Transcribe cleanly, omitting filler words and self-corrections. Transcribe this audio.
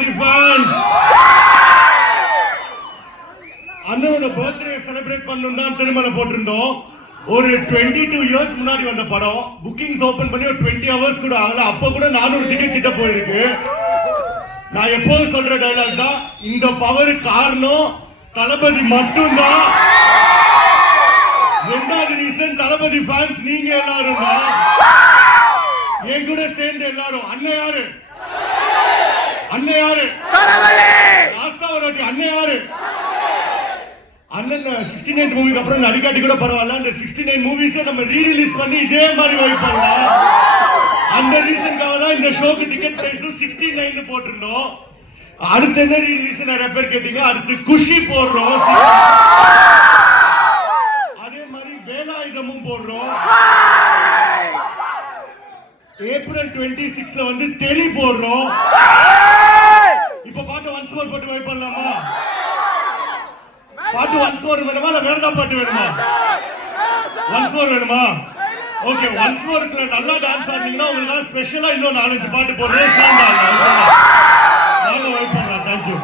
தளபதி fans அண்ணனோட birthday celebrate பண்ணணும் தான் திருமணம் போட்டிருந்தோம். ஒரு 22 இயர்ஸ் முன்னாடி வந்த படம். புக்கிங்ஸ் ஓபன் பண்ணி ஒரு 20 ஹவர்ஸ் கூட ஆகல. அப்ப கூட 400 டிக்கெட் கிட்ட போயிருக்கு. நான் எப்போதும் சொல்ற டயலாக் தான், இந்த பவர் காரணம் தளபதி மட்டும்தான். ரெண்டாவது ரீசன் தளபதி ஃபேன்ஸ் நீங்க எல்லாரும் தான். என் கூட சேர்ந்து எல்லாரும் அண்ணன் யாரு லாஸ்டா ஒரு அண்ணன் யாரு அண்ணன் 69 மூவிக்கு அப்புறம் நடிகாட்டி கூட பரவாயில்ல. அந்த 69 மூவிஸை நம்ம ரீ ரிலீஸ் பண்ணி இதே மாதிரி வைப்பாங்க. அந்த ரீசனுக்காக தான் இந்த ஷோக்கு டிக்கெட் பிரைஸ் 69 போட்டிருந்தோம். அடுத்து என்ன ரீ ரிலீஸ் நிறைய பேர் கேட்டீங்க. அடுத்து குஷி போடுறோம், அதே மாதிரி வேலாயுதமும் போடுறோம். ஏப்ரல் 26ல வந்து தெரி போடுறோம். இப்ப பாட்டு ஒன்ஸ் மோர் போட்டு வெயிட் பண்ணலாமா? பாட்டு ஒன்ஸ் மோர் வேணுமா இல்ல வேற ஏதாவது பாட்டு வேணுமா? ஒன்ஸ் மோர் வேணுமா? ஓகே, ஒன்ஸ் மோர்க்கு நல்லா டான்ஸ் ஆடுனீங்கன்னா உங்களுக்கு ஸ்பெஷலா இன்னும் 4-5 பாட்டு போடுறேன். நாங்க வெயிட் பண்ணலாம். தேங்க்யூ.